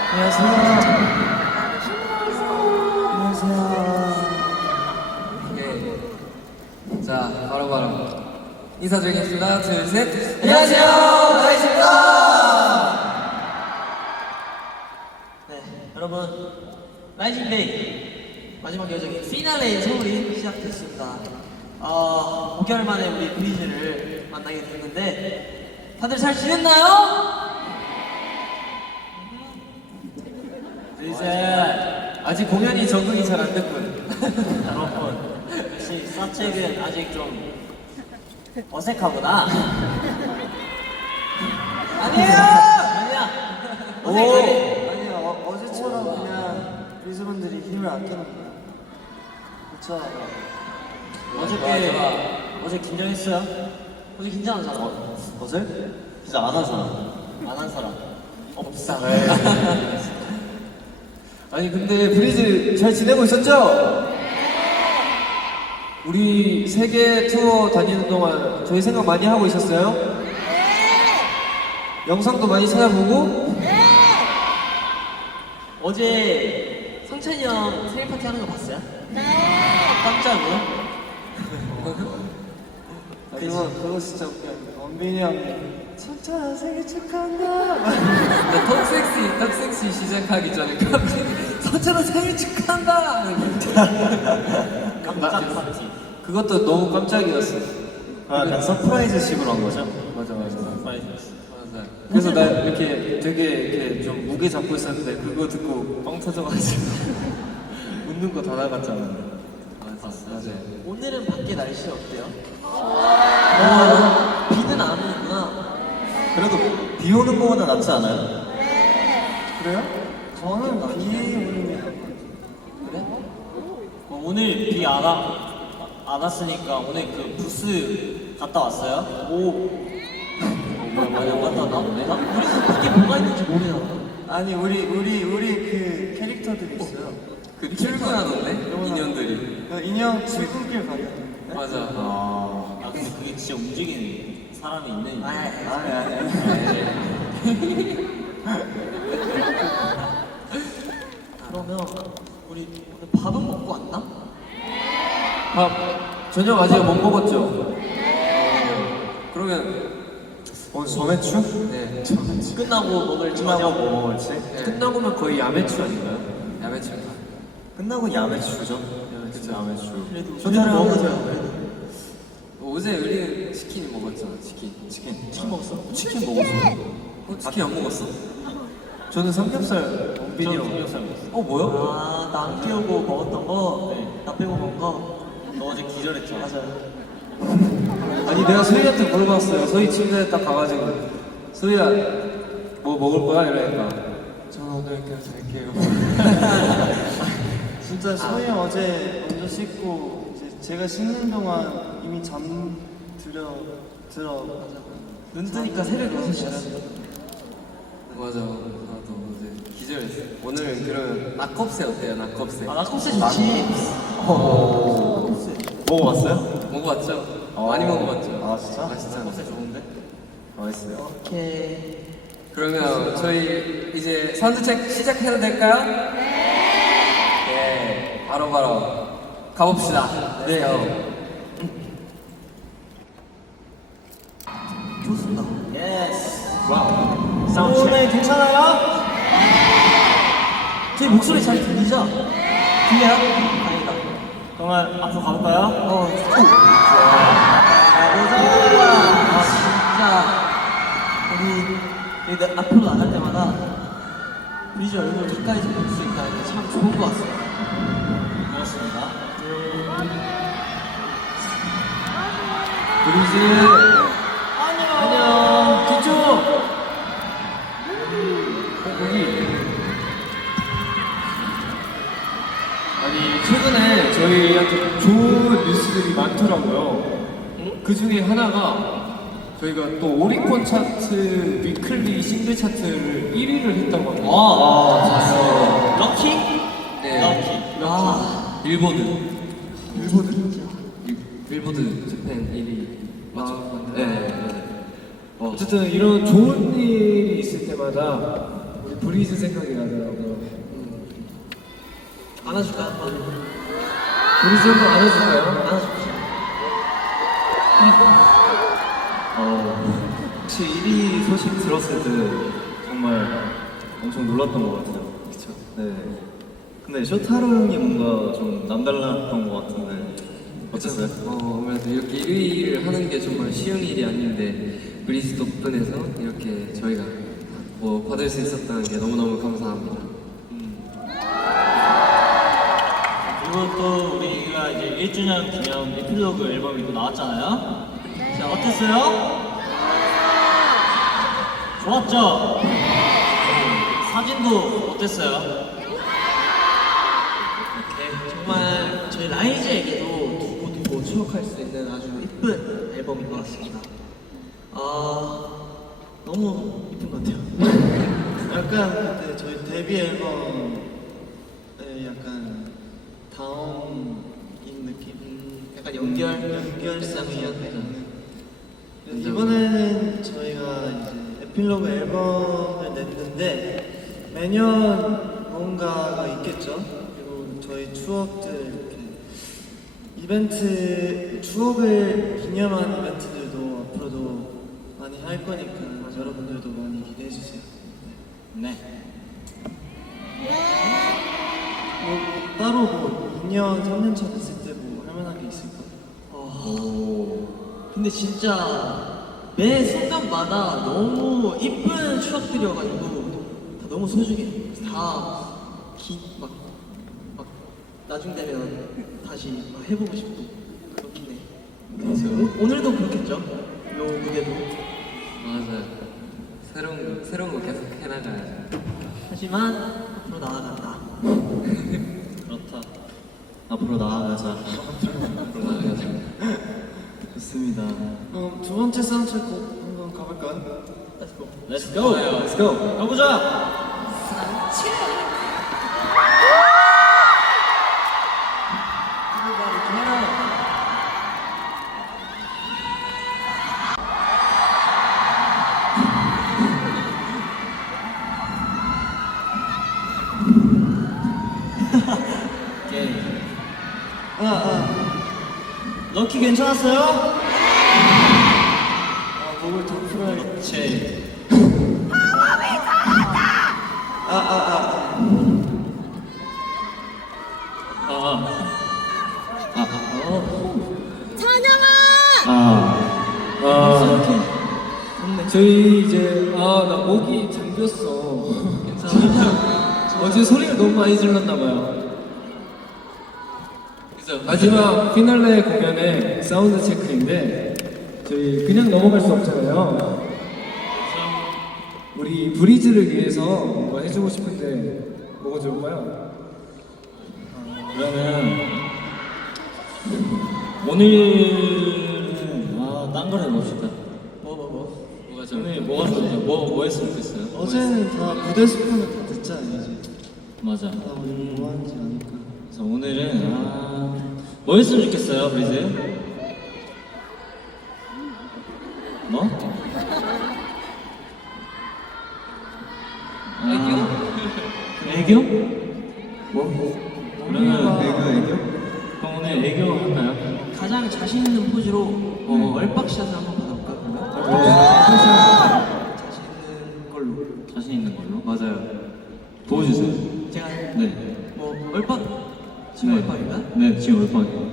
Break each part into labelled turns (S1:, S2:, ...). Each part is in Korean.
S1: 안녕하세요. 안녕하세요.
S2: 예. 자, 바로 인사드리겠습니다. 둘, 셋.
S1: 안녕하세요. 나이스입니다. 네, 여러분, 라이징데이 마지막 여정의 피날레의 서울이 시작됐습니다. 5개월 만에 우리 브리즈를 만나게 됐는데 다들 잘 지냈나요?
S2: 브리즈. 아직 공연이 적응이 잘 안 됐군.
S1: 여러분, 역시 사책은 아직 좀 어색하구나. 아니에요! 아니야. 어색해.
S3: 아니야, 어제처럼 그냥 브리즈분들이 힘을 아끼는 거야. 그쵸?
S1: 어제 긴장했어요? 어제 긴장하잖아.
S3: 어제? 진짜 안 한 사람.
S1: 안 한 사람. 없어.
S2: 아니, 근데 브리즈 잘 지내고 있었죠? 우리 세계 투어 다니는 동안 저희 생각 많이 하고 있었어요? 영상도 많이 찾아보고?
S1: 어제 성찬이 형 생일 파티 하는 거 봤어요? 깜짝이야?
S3: 그거 진짜 웃겨. 원빈이 형이 천천히 생일 축하한다.
S2: 턱섹시 시작하기 전에 서천아 생일 축하한다!
S1: 깜짝 파티.
S2: 그것도 너무 깜짝이었어.
S3: 아, 약간 서프라이즈식으로 한 거죠?
S2: 맞아.
S1: 파이팅했어.
S2: 맞아. 그래서 나 이렇게 되게 이렇게 좀 무게 잡고 있었는데 그거 듣고 뻥 터져가지고 웃는 거 다 나갔잖아. 맞아.
S1: 오늘은 밖에 날씨 어때요? 비는 안 오는구나.
S3: 그래도 비 오는 거보다 낫지 않아요?
S2: 그래요?
S3: 저는 비 오는 게
S1: 그래? 오늘 비 안 왔으니까 오늘 그 부스 갔다 왔어요? 많이 안 갔다 왔나? 우리도 밖에 뭐가 있는지 모르잖아.
S3: 아니, 우리 그 캐릭터들이 있어요.
S2: 그 출근하던데 인연들이.
S3: 그 인형 출근길 가요.
S2: 맞아.
S1: 아 근데 그게 진짜 움직이는 사람이 있는. 그러면 우리 오늘 밥은 먹고 왔나?
S2: 밥 저녁 아직 못 먹었죠? 그러면
S3: 오늘 소매추?
S2: 네.
S1: 끝나고 먹을지
S3: 끝나고 뭐 먹을지?
S2: 끝나고면 거의 야매추 아닌가요? 야매추.
S3: 끝나고 야매추죠? 그쵸, 야매추.
S1: 그래도
S3: 쇼타를
S1: 먹어야
S3: 하면
S1: 돼요.
S2: 어제 우리는 치킨 먹었잖아. 치킨
S1: 먹었어?
S2: 치킨 먹었어. 치킨 안 먹었어? 저는 삼겹살 원빈이 형.
S1: 삼겹살 먹었어.
S2: 뭐야?
S1: 아, 나 안 키우고 먹었던 거, 나 빼고 먹은 거. 너 어제 기절했잖아. 맞아요.
S2: 아니 내가 소희한테 물어봤어요. 소희 침대에 딱 가가지고 소희야 뭐 먹을 거야? 이러니까 저는 오늘 그냥 잘게요.
S3: 진짜 소희 형 어제 먼저 씻고 이제 제가 씻는 동안 이미 들어
S1: 눈 뜨니까 새벽 6시였어.
S2: 맞아. 나도 어제 기절했어. 오늘은 그러면 낙곱새 어때요? 낙곱새.
S1: 아, 라코스 좋지.
S3: 먹어봤어요?
S2: 먹어봤죠? 많이 먹어봤죠?
S3: 아, 진짜?
S2: 맛있잖아.
S1: 라코스 좋은데?
S3: 맛있어요.
S1: 오케이.
S2: 그러면 저희 이제 선두책 시작해도 될까요? 네. 바로 가봅시다. 네.
S1: 좋습니다. 예스.
S2: 와우.
S3: 오늘 괜찮아요?
S1: 제 목소리 잘 들리죠? 들려요? 다행이다.
S3: 그러면 앞으로 가볼까요?
S1: 진짜 우리 앞으로 나갈 때마다 브리즈 얼굴 가까이서 볼 수 있다는 게 참 좋은 것 같습니다. 고맙습니다.
S2: 브리즈. 안녕. 뒤쪽. 여기. 아니 최근에 저희한테 좋은 뉴스들이 많더라고요. 그 중에 하나가 저희가 또 오리콘 차트 위클리 싱글 차트를 1위를 했다고 합니다.
S1: 럭키?
S2: 네.
S1: 럭키.
S2: 빌보드 재팬 1위 맞죠? 네. 어쨌든 이런 좋은 일이 있을 때마다 우리 브리즈 생각이 나더라고요.
S1: 안아줄까 한번?
S2: 브리즈 한번 안아줄까요?
S1: 안아줄까?
S3: 혹시 1위 소식 들었을 때 정말 엄청 놀랐던 것 같아요. 그렇죠. 네. 근데 쇼타로 형이 뭔가 좀 남달랐던 것 같은데 어땠어요?
S4: 아무래도 이렇게 1위를 하는 게 정말 쉬운 일이 아닌데 브리즈 덕분에서 이렇게 저희가 뭐 받을 수 있었다는 게 너무너무 감사합니다.
S5: 그리고 또 우리가 이제 1주년 기념 에필로그 앨범이 또 나왔잖아요. 자, 어땠어요? 좋았죠? 사진도 어땠어요?
S1: 네, 정말 저희 라이즈에게도 두고두고 추억할 수 있는 아주 이쁜 앨범인 것 같습니다. 너무 이쁜 것 같아요.
S3: 약간 그때 저희 데뷔 앨범에 약간 다음인 느낌?
S1: 약간
S3: 연결성이 이번에는 저희가 이제 에필로그 앨범을 냈는데 매년 뭔가가 있겠죠? 그리고 저희 추억들 이렇게 이벤트 추억을 기념한 이벤트들도 앞으로도 많이 할 거니까 여러분들도 많이 기대해 주세요.
S5: 네.
S3: 뭐 따로 뭐 2년, 3년 차 됐을 때 뭐 할 만한 게 있을까?
S1: 근데 진짜 매 순간마다 너무 이쁜 추억들이어가지고 다 너무 소중해. 막 나중 되면 다시 막 해보고 싶고 그렇긴 해. 오늘도 그렇겠죠? 요 무대도.
S4: 맞아요. 새로운 거 계속 해나가야죠.
S1: 하지만 앞으로 나아간다.
S3: 그렇다. 앞으로 나아가자.
S4: 앞으로 나가야죠.
S3: 좋습니다. 두 번째 사운드트랙 곡 한번 가볼까요?
S1: Let's go.
S5: Let's go!
S3: Let's go.
S5: 가보자!
S1: Everybody get up.
S5: 오케이.
S3: 럭키 괜찮았어요? 목을 더 풀어야겠다.
S5: 그렇지.
S2: 저희 이제 나 목이 잠겼어. 괜찮아. 어제 소리를 너무 많이 질렀나 봐요.
S4: 그죠?
S2: 마지막 피날레 공연의 사운드 체크인데 저희 그냥 넘어갈 수 없잖아요. 우리 브리즈를 위해서 뭔가 해주고 싶은데 뭐가 좋을까요?
S5: 그러면 오늘은 딴 거를 해봅시다.
S4: 뭐가 좀
S5: 오늘 뭐가 좋냐? 뭐 했으면 좋겠어요?
S3: 어제는 다 무대 스푼을 다 듣잖아요, 이제.
S5: 맞아.
S3: 오늘 뭐 하는지 아니까.
S5: 그래서 오늘은 뭐 했으면 좋겠어요, 브리즈? 뭐? 애교? 뭐? 그러면 그럼 오늘 애교 할까요?
S1: 가장 자신 있는 포즈로 얼박샷을 한번 받아볼까 그러면? 자신 있는 걸로.
S5: 자신 있는 걸로?
S3: 맞아요.
S5: 보여주세요.
S1: 제가
S5: 네.
S1: 뭐 얼박 지금
S5: 네.
S1: 얼박인가?
S5: 네, 지금 얼빵이요.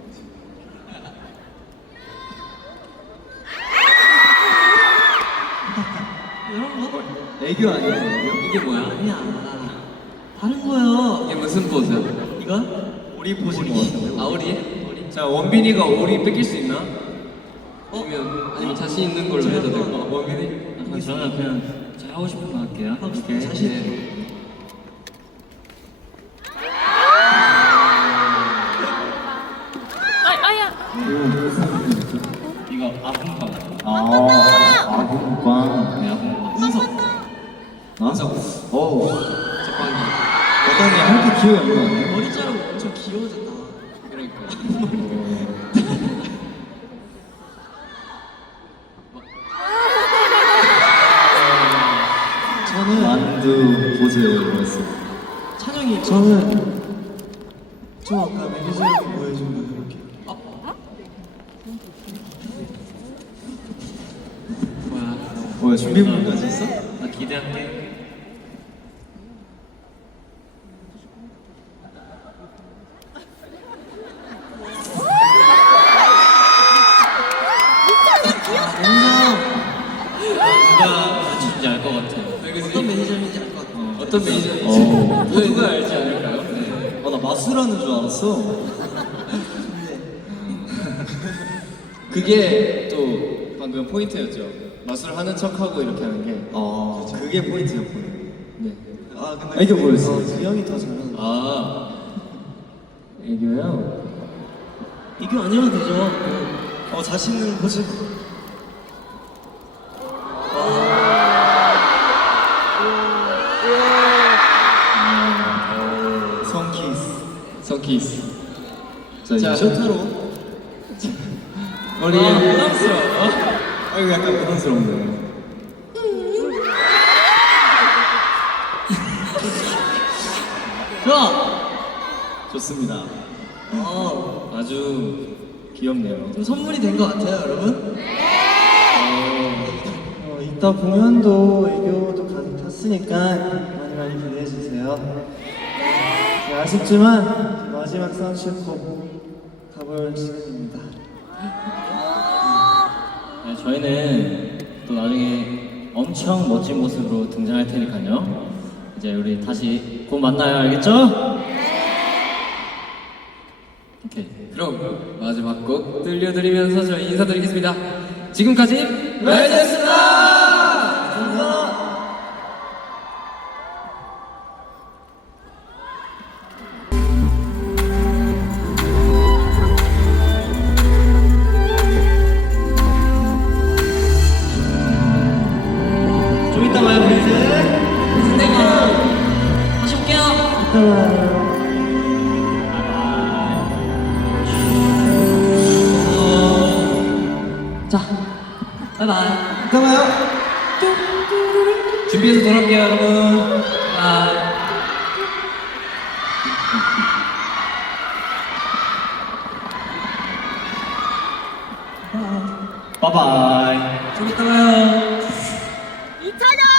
S1: 이런 거?
S3: 애교 아니에요?
S4: 이게 뭐야?
S1: 아니야. 다른 거요.
S4: 이게 무슨 포즈야?
S1: 이거?
S3: 우리 보신 것 같은데.
S4: 아우리?
S2: 자 원빈이가 오리 뺏길 수 있나?
S4: 아니면 자신 있는 걸로 해도 되고.
S2: 원빈이?
S5: 그럼 저는 그냥 제가 하고 싶은 거 할게요.
S1: 하고 싶은
S5: 오케이.
S1: 거 자신
S4: 네.
S1: 있게.
S5: 이거 아픔빵.
S3: 아궁빵.
S5: 네, 아픔빵.
S3: 운석. 어우.
S4: 제빵이.
S3: 어떤지 할게 기억이 안 나네.
S1: 머리 자르고 엄청 귀여워졌다.
S4: 그러니까.
S3: 저는 모두 보세요. 했어요.
S1: 찬영이
S2: 저 아까 매니저한테 뭐 해준 거 해볼게요.
S3: 뭐야 준비물까지 있어?
S5: 나 기대할게. 누가 맞춘지 알 것 같아.
S1: 어떤 매니저인지 알 것 같아.
S4: 어떤 매니저인지 누가 알지 않을까요?
S3: 나 마술하는 줄 알았어.
S4: 그게 또 방금 포인트였죠. 마술 하는 척하고 이렇게 하는 게.
S3: 아 그게 포인트였구나.
S4: 네.
S2: 아 근데
S3: 이게 뭐였어?
S2: 이 형이 더 잘하는.
S4: 아 애교요?
S1: 이거 아니면 되죠.
S2: 자신 있는 포즈.
S3: 성키스.
S4: 성키스.
S3: 자
S4: 자,
S3: 이제 쇼타로.
S4: 머리 부담스러워.
S3: 이거 약간 부담스럽네.
S1: 좋아.
S3: 좋습니다.
S4: 아주 귀엽네요.
S1: 좀 선물이 된 것 같아요, 여러분.
S2: 이따 공연도 애교도 가득 탔으니까 많이 기대해 주세요. 네, 아쉽지만 마지막 사운드체크 가볼 시간입니다.
S5: 네, 저희는 또 나중에 엄청 멋진 모습으로 등장할 테니까요. 이제 우리 다시 곧 만나요. 알겠죠? 오케이.
S4: 그럼 마지막 곡 들려드리면서 저희 인사드리겠습니다. 지금까지 라이즈였습니다.
S1: 좀 이따 봐요, 브리즈. 내가 다시 올게요. 자, 바이바이.
S2: 이따 봐요.
S4: 준비해서 돌아올게요, 여러분.
S5: 바이바이.
S1: 좀 이따 봐요.
S6: 이찬영!